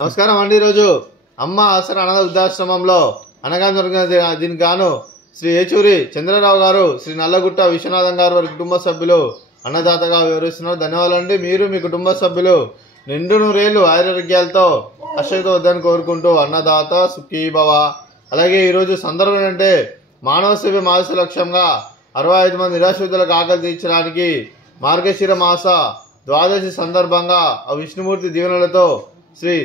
నమస్కారం అండి. ఈరోజు అమ్మ ఆసరా అనాథ వృద్ధాశ్రమంలో అనగా జరిగిన దీనికి గాను శ్రీ ఏచూరి చంద్రరావు గారు, శ్రీ నల్లగుట్ట విశ్వనాథం గారు వారి కుటుంబ సభ్యులు అన్నదాతగా వివరిస్తున్నారు. ధన్యవాదాలు అండి. మీరు మీ కుటుంబ సభ్యులు నిండు నూరేళ్లు ఆరోగ్యాలతో అశ్వతో వద్దని కోరుకుంటూ అన్నదాత సుఖీభవ. అలాగే ఈరోజు సందర్భం ఏంటంటే మానవ సేవ మాస లక్ష్యంగా 65 మంది నిరాశ్రితులకు ఆకలి తీర్చడానికి మార్గశిర మాస ద్వాదశి సందర్భంగా ఆ విష్ణుమూర్తి దీవెనలతో శ్రీ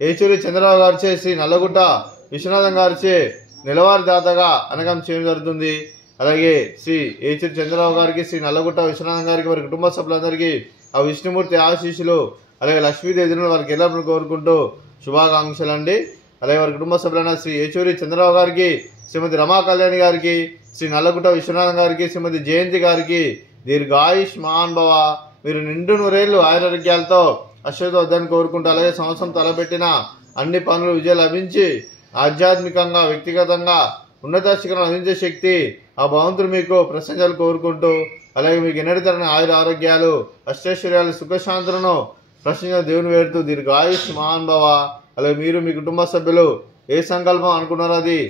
ఏచూరి చంద్రరావు గారిచే, శ్రీ నల్లగుట్ట విశ్వనాథం గారిచే నెలవారి దాతగా అనగం చేయడం జరుగుతుంది. అలాగే శ్రీ ఏచూరి చంద్రరావు గారికి, శ్రీ నల్లగుట్ట విశ్వనాథం గారికి, వారి కుటుంబ సభ్యులందరికీ ఆ విష్ణుమూర్తి ఆశీస్సులు, అలాగే లక్ష్మీదేవిని వారికి ఎల్లప్పుడూ కోరుకుంటూ శుభాకాంక్షలు అండి. అలాగే వారి కుటుంబ సభ్యులైన శ్రీ ఏచూరి చంద్రరావు గారికి, శ్రీమతి రమా కళ్యాణి గారికి, శ్రీ నల్లగుట్ట విశ్వనాథం గారికి, శ్రీమతి జయంతి గారికి దీర్ఘాయుష్మాన్ భవ. మీరు నిండు నూరేళ్లు ఆరోగ్యాలతో అశ్వతో వద్దని కోరుకుంటూ, అలాగే సంవత్సరం తలపెట్టిన అన్ని పనులు విజయం లభించి ఆధ్యాత్మికంగా వ్యక్తిగతంగా ఉన్నత శిఖరం అందించే శక్తి ఆ భగవంతుడు మీకు ప్రశంసలు కోరుకుంటూ, అలాగే మీకు ఎన్నడితరని ఆరోగ్యాలు అష్టైశ్వర్యాలు సుఖశాంతులను ప్రశ్నించిన దేవుని వేడుతూ దీర్ఘాయుష్మాన్ భవ. అలాగే మీరు మీ కుటుంబ సభ్యులు ఏ సంకల్పం అనుకున్నారో అది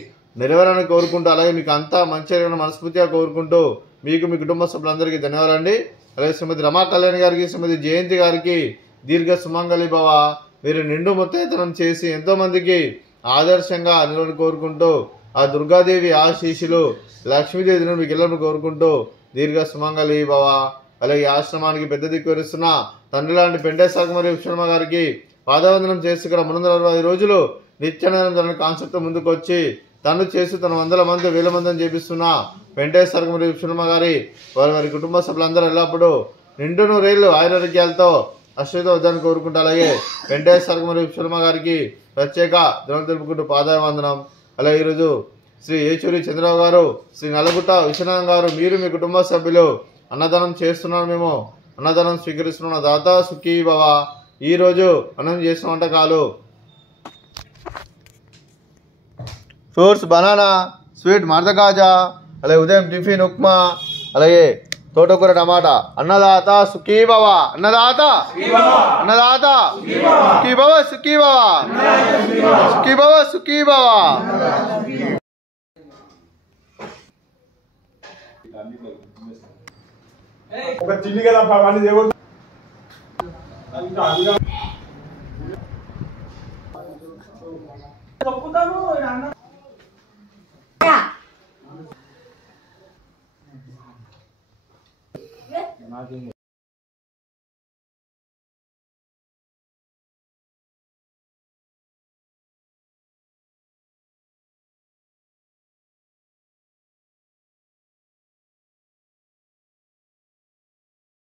నెరవేరాలని కోరుకుంటూ, అలాగే మీకు అంతా మంచి మనస్ఫూర్తిగా కోరుకుంటూ మీకు మీ కుటుంబ సభ్యులందరికీ ధన్యవాదాలండి. అలాగే శ్రీమతి రమా కళ్యాణి గారికి, శ్రీమతి జయంతి గారికి దీర్ఘ సుమంగళి భవ. మీరు నిండు ముత్తైతనం చేసి ఎంతో మందికి ఆదర్శంగా నిలవని కోరుకుంటూ, ఆ దుర్గాదేవి ఆశీస్సులు లక్ష్మీదేవి మీకు ఎల్లరూ కోరుకుంటూ దీర్ఘ సుమంగళి భవ. అలాగే ఆశ్రమానికి పెద్ద దిక్కు వరుస్తున్న తండ్రి లాంటి పెంటేశ్వర మరియు విశ్వమ్మ గారికి పాదవందనం చేసి ఇక్కడ 365 రోజులు నిత్యానందం తన కాన్సెప్ట్ ముందుకు వచ్చి తను చేసి తన 100 మంది 1000 మందిని చేపిస్తున్న పెంటేశ్వర మరియు విశ్వమ్మ గారి వారి కుటుంబ సభ్యులందరూ ఎల్లప్పుడూ నిండు నూరేళ్లు ఆరోగ్యాలతో అశ్వతో వద్దని కోరుకుంటూ, అలాగే వెంకటేశ్వర మరియు విశ్వమ్మ గారికి ప్రత్యేక ధన్యవాదాలు తెలుపుకుంటూ పాదాభివందనం. అలాగే ఈరోజు శ్రీ ఏచూరి చంద్రరావు గారు, శ్రీ నల్లగుట్ట విశ్వనాథం గారు, మీరు మీ కుటుంబ సభ్యులు అన్నదానం చేస్తున్నాం, మేము అన్నదానం స్వీకరిస్తున్న దాత సుఖీ భవ. ఈరోజు అన్నం చేసిన వంటకాలు ఫ్రూట్స్ బనానా, స్వీట్ మర్దకాజా, అలాగే ఉదయం టిఫిన్ ఉప్మా, అలాగే తోటకూర టమాటా. అన్నదాత సుఖీ భవ, అన్నదాత అన్నదాత సుఖీ భవ, సుఖీ భవ, సుఖీ భవ, సుఖీ భవ. ఒక తిండి కదా పని చేయకూడదు.